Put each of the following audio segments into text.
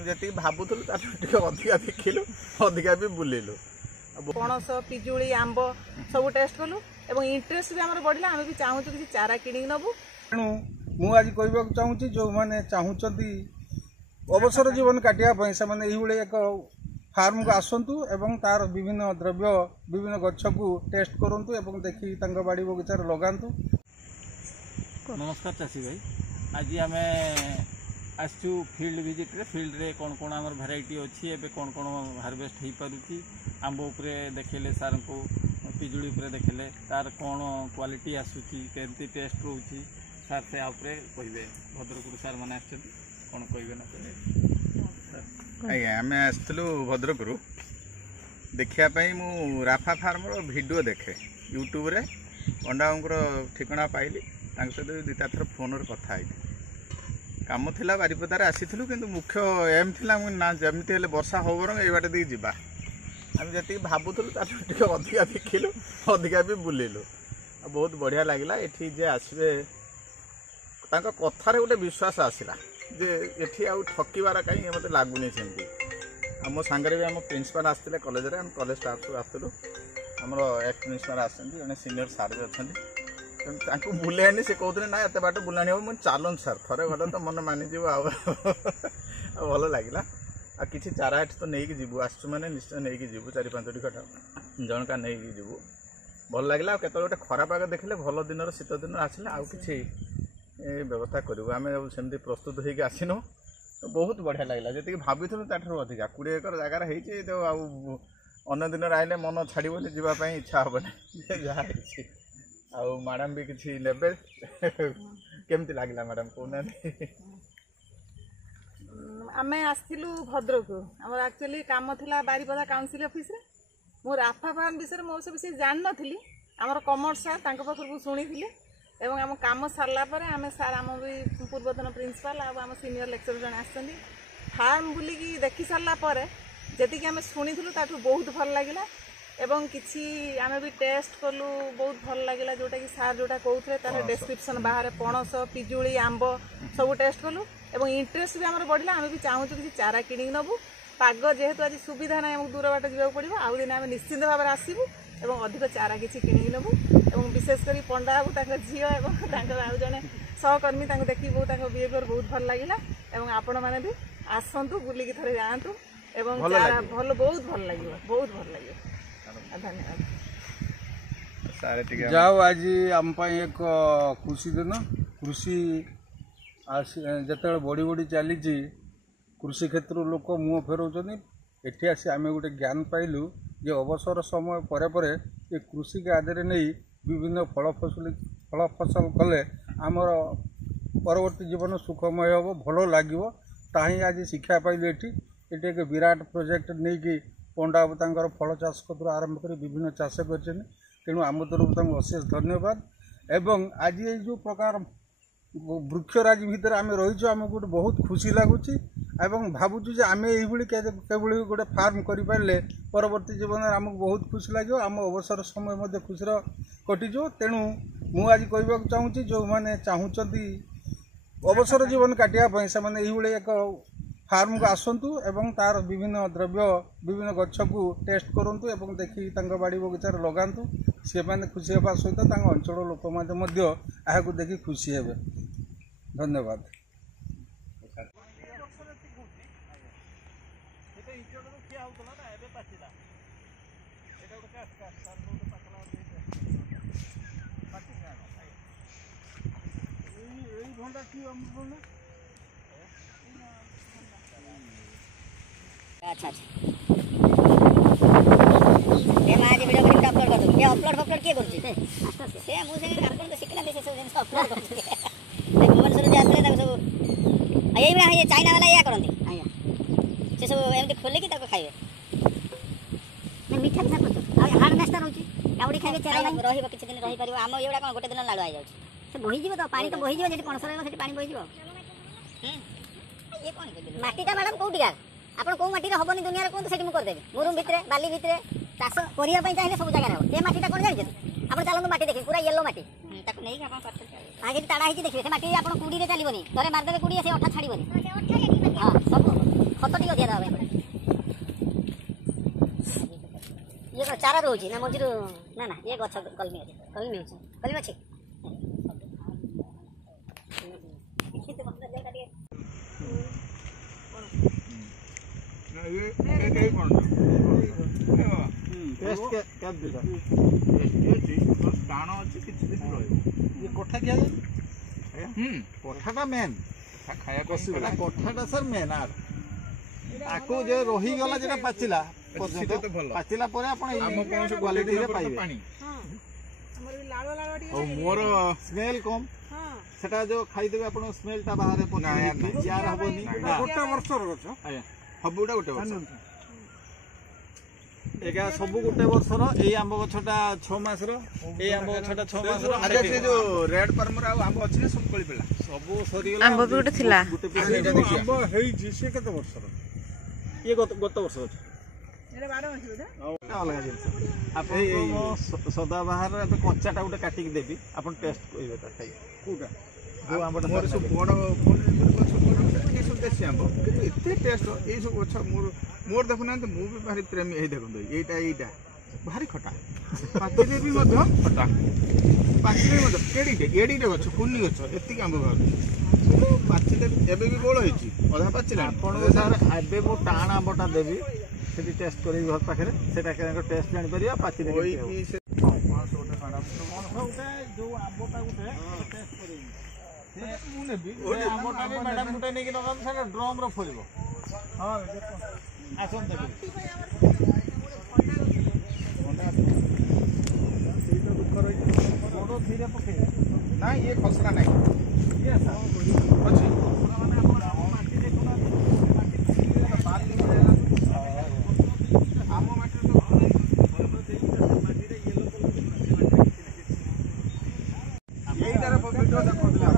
आम जी भावुलु अधिका देखिलु अधिका भी बुलिलु पणस पिजुली आंब सब टेस्ट कलु एवं इंटरेस्ट भी आमर बढ़ला आम भी चाहूँ किसी चारा किणी नबू तेणु मुझे कहवाक चाहूँगी जो मैंने चाहूँगी अवसर जीवन काटिया से एक फार्म को आसतु एवं तार विभिन्न द्रव्य विभिन्न गछ को टेस्ट करंतु एवं देखि तांका बाड़ी बगीचार लगातु। नमस्कार चाषी भाई, आज आम आसचु फील्ड विजिट रे फील्ड रे कौन कौन आमर भेराइटी अच्छी एबे कौन कौन हार्वेस्ट हो पारुची आंब उपरे देखेले सार को पिजुड़ी उपरे देखेले तार कौन क्वालिटी आसूची केमती टेस्ट रोची सार से आपरे कहबे भद्रकरू सार माने आछन कौन कहबे ना कहबे। आज्ञा आम आसलु भद्रकरू देखापी मु राफा फार्म वीडियो देखे यूट्यूब रे पंडा ठिकना पाइली सहित दुईटा थर फोन कथा कम थिला बारिपदार आसीलु कि मुख्य एम थिला ना जमती हेले वर्षा हो बर ये बाटे दी जा आम जी भावुलु अधिका देखिलु अधिका भी बुलिलु बहुत बढ़िया लगिला एठी जे आसबे तांका कथारे गोटे विश्वास आसला जे एठी आउ ठकिबार कहीं मत लगुनि सेमती आम सांगे भी आम प्रिंसिपाल आसते कॉलेज रे कॉलेज स्टाफ सब आसलु आमर एक्स प्रिंसिपाल आसछन्ती जने सीनियर सार भी अच्छा बुलेनी से कहते ना एत बाट बुलानी हम मुझे चलन सार थरे गले तो मन मानिज भल लगे आ कि चारा एठ तो नहीं जीवु आसु मैंने निश्चय नहीं जीवु 4-5 कटा जनका नहीं जीवु भल लगे के गोटे खराब आगे देखले भल दिन शीत दिन आसले आउ कि व्यवस्था करूँ आम सेमती प्रस्तुत होगी आसनु तो बहुत बढ़िया लगे जी भाविलु ताठू अधिका 20 एकर जगार होती तो अन्य दिन आइले मन छाड़बनी जावाई इच्छा हेनी जहाँ आउ मैडम भी किसी नेबे केमती लगला मैडम कहना आम आसलु भद्रक आम एक्चुअली कम थिला बारिपदा काउंसिल ऑफिस रे मो राफा फार्म विषय मो से विषय जान नी आमर कमर्स सार पाखर शुणी एवं आम कम सारा पर आम सार आम भी पूर्वतन प्रिंसिपाल आम सीनियर लेक्चर जन आसछन्ती फार्म बुलिकी देखि सारापर जी आम शुणी बहुत भल लगिला एवं किसी आम भी टेस्ट कलु बहुत भल लगिला जोटा कि सार जोटा कहते तार डेस्क्रिप्शन बाहर पणस पिजुली आंब सब टेस्ट कलु एवं इंटरेस्ट भी आमर बढ़ला आम भी चाहूँ किसी चारा किणी नबू पाग जेहेतु आज सुविधा ना दूर बाट जावाक पड़ो आउ दिन आम निश्चिंत भाव आसबू एवं अधिक चारा किसी किणी नबू एवं विशेषकर पंडा बाबू झील और आउ जड़े सहकर्मी देखिए बहुत बिहेवियर बहुत भल लगिला एवं आपण मैंने भी आसतु बुलिकी थोड़े जातु एवं चारा भल बहुत भल लगे बहुत भल लगे धन्यवाद। जाओ आज आम एक कृषि दिन कृषि जिते बढ़ी बढ़ी चली कृषि क्षेत्र लोक मुह फेराऊँ एटी आसी आम गोटे ज्ञान पाइलु जे अवसर समय पर ये कृषि के आधार नहीं विभिन्न फल फसल कले आमर परवर्ती जीवन सुखमय हम भल लगे ताही आज शिक्षा पाइलु एटी एक विराट प्रोजेक्ट नहीं कि पंडा बाबू फल चाष कतु आरंभ कर विभिन्न चाष कर तेणु आम तरफ अशेष धन्यवाद एवं आज ये जो प्रकार वृक्षराज भितर आम रही आम गोटे बहुत खुशी लगुच एवं भावुँ जे आम ये गोटे फार्म करें परवर्ती जीवन में आमको बहुत खुशी लगे आम अवसर समय खुशी कटिज तेणु मुझे कहवाक चाहूँगी जो मैंने चाहूँगी अवसर जीवन काटिया से एक फार्म को आसतु एवं तार विभिन्न द्रव्य विभिन्न गछ को टेस्ट करंतु एवं देखि तांका बाड़ी बगीचार लगातु से माने खुशी होगा सहित अंचल लोक को देखि खुशी हेबे। धन्यवाद। अच्छा ये मैं आज वीडियो करके अपलोड कर दूं ये अपलोड किए करछि से मुझे अपन तो सिखला से सब जिनिस अपलोड करछि ते भुवनेश्वर जे आसले ताको सब ये में ये चाइना वाला या करंती आया से सब एमती खोले कि ताको खाइबे मैं मीठा मीठा करतो आ हार्ड नेस्टर होछि काउडी खाइबे चला रहिबो किछि दिन रहि परिबो आम एवडा कोन गोटे दिन लाडू आइ जाउछि से बहि जीवो तो पानी तो बहि जीवो जेटी पणस रहबो सेटी पानी बहि जीवो ये कोन माटी का मैडम कोउटी का आपन को माटी रे हबनी दुनिया रे कोन सेठी मु कर देबे मुरुम भितरे बाली भितरे चाष करिया पई चाहिले सब जगह रे ए माटीटा कोन जानि आपन चलनु माटी देखि पूरा येलो माटी ताको नै आपन करते आगे ताड़ा हिची देखिबे से माटी आपन कुडी रे चलीबनी तरे मार देबे कुडी से अठा छाड़ीबनी हां सब खत टी अधिक देवा ये कौन चारा रोचे ना मझी ना ना ये गछ कलमी अच्छे कलमी अच्छे कठाटा मेन कठाटा सर मेन आको जे रहीगला जेटा पाचिला पाचिला पर आपण क्वालिटी रे पाइबे मोर स्मेल कम सेटा जो खाइदेबे आपण स्मेल ता बाहर यार हबनी गोटे वर्षर गछ आया सबुटा गोटे वर्ष एका सब गोटे वर्षर एई आंब गछटा 6 मासर एई आंब गछटा 6 मासर आगे से जो रेड परमर आ आंब अछि सब कळि पेला सब सरी गेला आंब भी गोटे थिला आंब हेई जी से केते वर्षर ये गत वर्ष अछि एरे 12 मास बोधा अलग जिंस आपे सदा बाहर अब कच्चाटा गोटे काटी के देबी आपण टेस्ट कइबे ता खाइ कोटा जो आंबटा मोर सब बड़ ये सब देसी आंब किंतु एते टेस्ट ए सब गछ मोर देखु ना मु भी भारी प्रेमी हे देखु एटा भारी खटा पातिले भी मध्य खटा पातिले मध्य एडीटे गछ कुन्नी गछ एति आंब भार पातिले एबे भी बोल होइची अधा पाचिला आपण सर एबे मु टाण आंबटा देबी सेठी टेस्ट करी घर पाखरे सेटा के टेस्ट जानि परिया पातिले ओई की से 500 गोटे खाना गोटे जो आंबटा गोटे टेस्ट करी मु नेबी ओई आंबटा भी मैडम गोटे नै कि नगम से ड्रम रो फलिबो हां देखो आसन देखो ସେଇଟା ଦୁଃଖ ରହିଛି ବଡ଼ ଧୀରେ ପକେଇ ନା ଇଏ ଖସରା ନାହିଁ ଇଏ ଅଛି ମାନେ ଆମର ମାଟି ଦେଖୁନା ମାଟି ବାଲି ଆମ ମାଟିରେ ତ ଭଲ ମାଟିରେ ୟେଲୋ କଲର ଏଇଟାର ଭିଡ଼ିଓ ଦେଖୁଥିଲା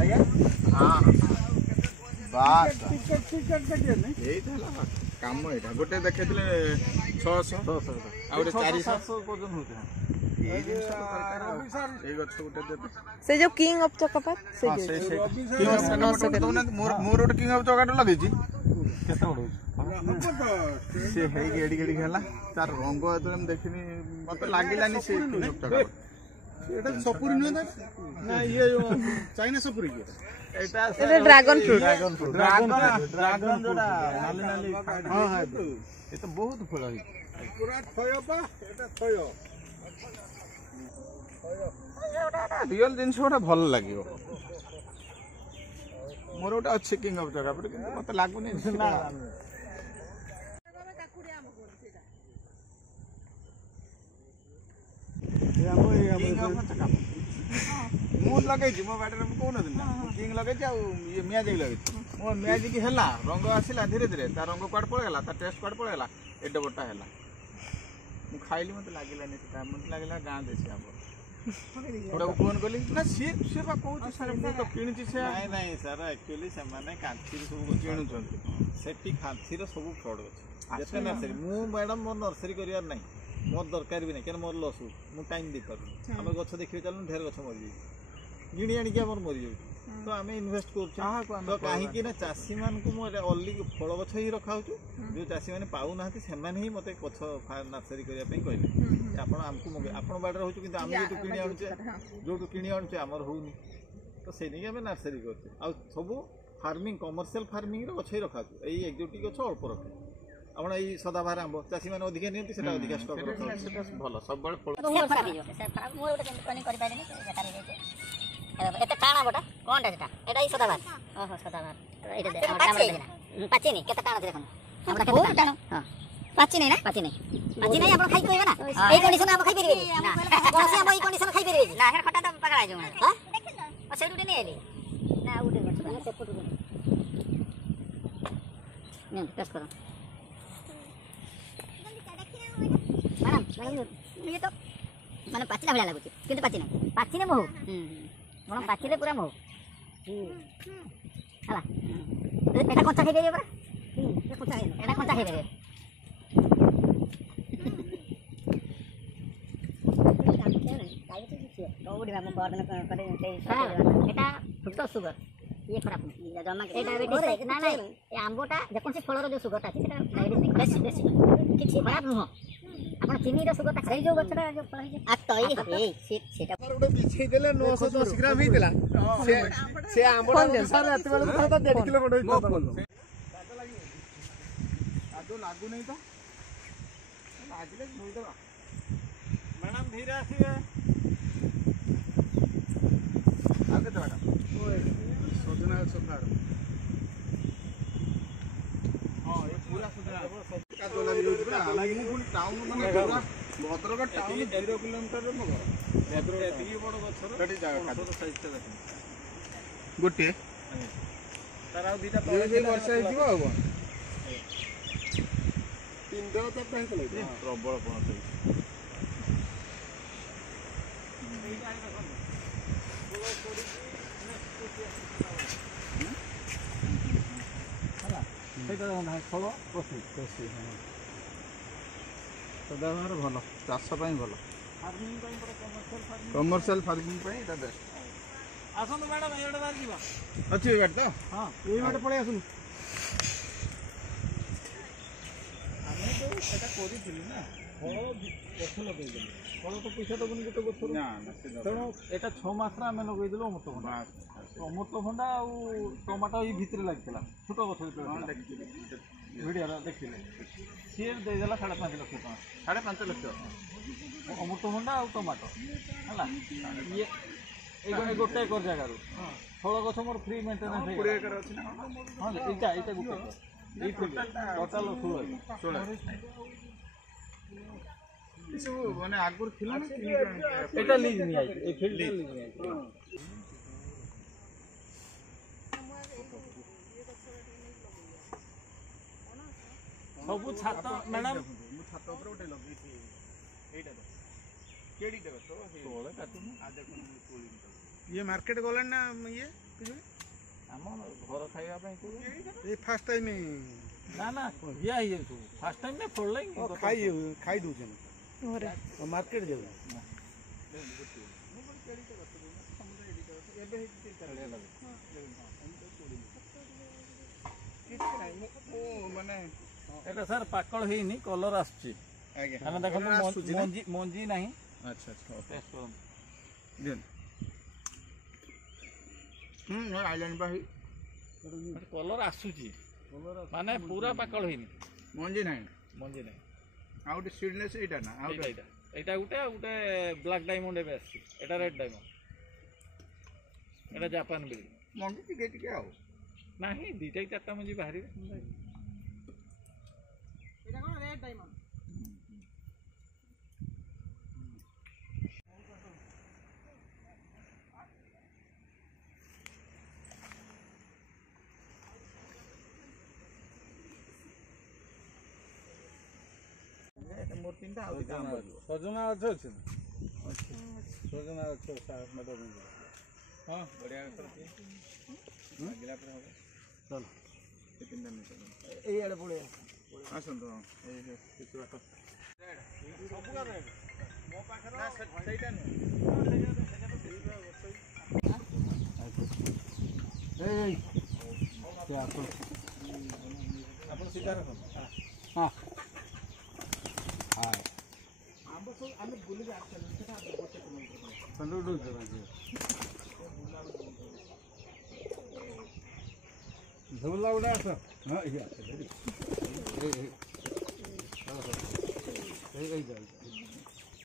ଆଜ୍ଞା ହଁ ବାସ୍ ଏଇଟା ହେଲା କାମ ଏଇଟା ଗୋଟେ ଦେଖେଇଥିଲେ 600 ଆଉ ଗୋଟେ 400 ପର୍ଯ୍ୟନ୍ତ ହଉଥିଲା ଏଇ ଜିନିଷ ଏଇ ଗଛ ଗୋଟେ ଦେବେ से जो किंग ऑफ चकापात से मोर ଗୋଟେ କିଙ୍ଗ ଅଫ ଚକାଟ ଲଗେଇଛି କେତେ ବଡ ସେ ହେଇକି ଏଡି ଏଡି ହେଲା ତାର ରଙ୍ଗ ଯେତେବେଳେ ମୁଁ ଦେଖିନି ମତେ ଲାଗିଲାନି ସେ କିଙ୍ଗ ଅଫ ଚକାଟ ଏଟା ସପୁରି ନୁହେଁ ନା ଇଏ ଚାଇନା ସପୁରି କି ଏଟା ड्रैगन फ्रूट ड्रैगन जोड़ा नाली नाली हां हां ए तो बहुत फल है पूरा थय बा एटा थय रियल जिनिस गोटे भल लगे मोर गोटे अच्छे किंग ऑफ जगह पर किंतु मत लागुनी ना ମୁଁ ଲଗେଇଛି ମୋ ବାଡ଼ିରେ ମୁଁ କହୁନଥିଲି ନା କିଙ୍ଗ ଲଗେଇଛି ଆଉ ଇଏ ମିଆଜି ଲଗେଇଛି ମୋ ମିଆଜିକି ହେଲା ରଙ୍ଗ ଆସିଲା ଧୀରେ ଧୀରେ ତା ରଙ୍ଗ କୁଆଡ଼େ ପଳେଇଗଲା ତା ଟେଷ୍ଟ କୁଆଡ଼େ ପଳେଇଗଲା ଏଡ଼େ ବଡ଼ଟା ହେଲା ମୁଁ ଖାଇଲି ମୋତେ ଲାଗିଲାନି ସେଟା ମୋତେ ଲାଗିଲା ଗାଁ ଦେଶୀ ଆମ୍ବ ଗୋଟାକୁ ଫୋନ୍ କଲି ନା ସିଏ ବା କହୁଛି ସାର୍ ମୁଁ ତ କିଣିଛି ସେ ନାଇଁ ସାର୍ ଆକ୍ଚୁଆଲି ସେମାନେ କାନ୍ଥିରେ ସବୁ କିଣୁଛନ୍ତି ସେଠି କାନ୍ଥିର ସବୁ ଫ୍ରଡ୍ ଅଛି ଯେତେ ନର୍ସରୀ ମୁଁ ମ୍ୟାଡ଼ାମ୍ ମୋର ନର୍ସରୀ କରିବାର ନାହିଁ ମୋର ଦରକାର ବି ନାହିଁ କାରଣ ମୋର ଲସ୍ ହେଉଛି ମୁଁ ଟାଇମ୍ ଦେଇପାରୁନି ଆମେ ଗଛ ଦେଖିବେ ଚାଲୁନି ଢେର ଗଛ ମରିଯାଉଛି କିଣି ଆଣିକି ଆମର ମରିଯାଉଛି ତ ଆମେ ଇନଭେଷ୍ଟ କରୁଛୁ ତ କାହିଁକି ନା ଚାଷୀମାନଙ୍କୁ ମୁଁ ଅଲରେଡ଼ି ଫଳ ଗଛ ହିଁ ରଖାହେଉଛୁ ଯେଉଁ ଚାଷୀମାନେ ପାଉନାହାନ୍ତି ସେମାନେ ହିଁ ମୋତେ ଗଛ ନର୍ସରୀ କରିବା ପାଇଁ କହିଲେ ଆପଣ ଆମକୁ ମଗେଇ ଆପଣ ବାଡ଼ିରେ ରହୁଛୁ କିନ୍ତୁ ଆମେ ଯେଉଁଠୁ କିଣି ଆଣୁଛେ ଆମର ହେଉନି ତ ସେଇ ନେଇକି ଆମେ ନର୍ସରୀ କରୁଛୁ ଆଉ ସବୁ ଫାର୍ମିଂ କମର୍ସିଆଲ ଫାର୍ମିଂର ଗଛ ହିଁ ରଖାହେଉଛୁ ଏଇ ଏକ୍ଜୋଟିକ୍ ଗଛ ଅଳ୍ପ ରଖେ ଆପଣ ଏଇ ସଦାବାହାର ଆମ୍ବ ଚାଷୀମାନେ ଅଧିକା ନିଅନ୍ତି ସେଟା ଅଧିକା ଷ୍ଟକ୍ ରଖାହେଉଛି ସେଟା ଭଲ ସବୁବେଳେ ଫଳ एते टाणा बोटा कोनटा सेटा एटा ही सदाबार ओहो सदाबार एटा दे पाची नहीं केते टाणा देखन हमरा केते टाणा हां पाची नहीं ना पाची नहीं आपण खाइ कहबे ना एई कंडीशन आप खाइ परिबे ना कोनसे हम एई कंडीशन खाइ परिबे ना हेर खटा त पकड़ा जाऊ हां आ से उठे नहीं आली ना उठे ना से फुट नहीं टेस्ट करो मैडम ये तो माने पाचिला भला लागुची किंतु पाची ने महू मोर पाचिले पूरा महू हला एटा कच्चा खाइ देबे परा एटा कच्चा खाइ देबे ओडी हम बर्डन करे एटा फ्रुक्टोज सुगर ये खराब जमा के डायबिटीज ना ना ए आंबोटा जेकोसी फळर जो सुगरटा अछि सेटा डायबिटीज बेसी बेसी ठीक छै खराब नुह आपण चीनी रो सुगरटा सही जो गछटा जो फळ है आ तई हे सेटा गोटे बिछेई देले 910 ग्राम ହେଇଥିଲା से आंबोटा सर एते बेले था 1.5 किलो बड होइता आजो लागू नहीं तो आज ले धोई देबा मैडम धीरे आसिए आगे तो मैडम ସଜନା ଗଛ ଫାର୍ମ हां ये पूरा सुधरा कादो लागि जाउछ ना लागि पुनी टाउन माने पूरा भद्रक टाउन 0 किलोमीटर रो मगर भद्रक एती बड़ गछर एटी जागा कादो साइज ता देखो गोटे तार आ दीटा ये वर्ष ହେଇଯିବ ଆଉ କଣ 3 दिन तक हेतले प्रबल पणस ସଦାବହାର ଭଲ ଚାଷ ପାଇଁ ଭଲ କମର୍ସିଆଲ ଫାର୍ମିଂ ପାଇଁ ଏଟା ବେଷ୍ଟ ଆସନ୍ତୁ ମ୍ୟାଡ଼ାମ ଏଇଟା ବାହାରି ଯିବା ଅଛି ଏ ବାଟ ତ ହଁ ଏଇ ବାଟେ ପଳେଇ ଆସୁନ ଆମେ ଯୋଉ ସେଟା କରିଥିଲି ନା ଫଳ ଗଛ ଲଗେଇଦେଲୁ ଫଳ ତ ପଇସା ଦେବୁନି ଗୋଟେ ଗଛରୁ ନା ନା ତେଣୁ ଏଇଟା 6 ମାସରେ ଆମେ ଲଗେଇଦେଲୁ ଅମୃତଭଣ୍ଡା ଅମୃତଭଣ୍ଡା ଆଉ ଟମାଟୋ ଏଇ ଭିତରେ ଲାଗିଥିଲା ଛୋଟ ଗଛ ଭିଡ଼ିଓରେ ଦେଖିଲେ ସିଏ ଦେଇଦେଲା 5.5 ଲକ୍ଷ ଟଙ୍କା 5.5 ଲକ୍ଷ ଅମୃତଭଣ୍ଡା ଆଉ ଟମାଟୋ ହେଲା ଇଏ ଏଇ ଗୋଟେ ଏକର ଜାଗାରୁ ଫଳ ଗଛ ମୋର ଫ୍ରି ମେଣ୍ଟେନାନ୍ସ 20 ଏକର ଅଛି ନା ହଁ ଏଇଟା ଗୋଟେ ଏଇ ଟୋଟାଲ 16 ଏ ସବୁ ମାନେ ଆଗରୁ ଥିଲା ନା ଏଇଟା ଲିଜ୍ ନିଆଯାଇଛି ଏଇ ଫିଲ୍ଡ ଲିଜ୍ ନିଆଯାଇଛି ସବୁ ଛାତ ମ୍ୟାଡ଼ାମ ମୁଁ ଛାତ ଉପରେ ଗୋଟେ ଲଗେଇଛି ଏଇଟା ତ କେଡ଼ିଟା ଗଛ ତଳେ କାଟୁନି ଆ ଦେଖୁନ ତୋଳି ଇଏ ମାର୍କେଟ ଗଲାଣି ନା ଇଏ ଆମ ଘର ଖାଇବା ପାଇଁ ଏ ଫାଷ୍ଟ ଟାଇମ୍ ନା ନା ଦିଆ ହେଇଯାଉଛି ସବୁ ଫାଷ୍ଟ ଟାଇମ୍ ନା ଫଳିଲା ଖାଇ ଦଉଛନ୍ତି ମାର୍କେଟ ଯାଉ ମାନେ ଏଇଟା ସାର୍ ପାକଳ ହେଇନି କଲର ଆସୁଛି ଆଜ୍ଞା ଆମେ ଦେଖନ୍ତୁ ମଞ୍ଜି ନାହିଁ ଆଚ୍ଛା ଆଚ୍ଛା ଟେଷ୍ଟ କରନ୍ତୁ ଦିଅନ୍ତୁ ଆଇଲାଣି ବା ହେଇ କଲର ଆସୁଛି ମାନେ ପୁରା ପାକଳ ହେଇନି ମଞ୍ଜି ନାହିଁ ମଞ୍ଜି ନାହିଁ ଆଉ ଗୋଟେ ସିଡନେସ୍ ଏଇଟା ନା ଆଉ ଏଇଟା ଏଇଟା ଗୋଟେ ଆଉ ଗୋଟେ ବ୍ଲାକ୍ ଡାଇମଣ୍ଡ ଏବେ ଆସିଛି ଏଇଟା ରେଡ୍ ଡାଇମଣ୍ଡ ଏଇଟା ଜାପାନ ବିଲ୍ ମଞ୍ଜି ଟିକେ ଟିକେ ଆଉ ନାହିଁ ଦୁଇଟା କି ଚାରିଟା ମଞ୍ଜି ବାହାରିବେ ଏଇଟା କ'ଣ ରେଡ୍ ଡାଇମଣ୍ଡ ମୋର ତିନିଟା ଆଉ ଦିଟା ଆମ୍ବ ଯିବ ସଜନା ଗଛ ଅଛି ନା ସଜନା ଗଛ ମ୍ୟାଡ଼ାମ ହଁ ବଢ଼ିଆ ଗଛ ଅଛି ଲାଗିଲା ପରେ ହବ ଚାଲ ସେ ତିନିଟା ନେଇ ଏଇଆଡ଼େ ପଳେଇ ଆସନ୍ତୁ ହଁ ଏଇ କିଛି ବାଟ ସବୁକା ରେଟ୍ ମୋ ପାଖରେ ସେଇଟା ନୁହେଁ ଆପଣ ସିଧା ରଖନ୍ତୁ ହଁ ଆମ୍ବ ସବୁ ଆମେ ବୁଲିକି ଆସିଲୁ ସେଟା ଗୋଟେ ଧୁଲା ଗୁଡ଼ା ଆସ ହଁ ଏଇ ଆସ ଏଇ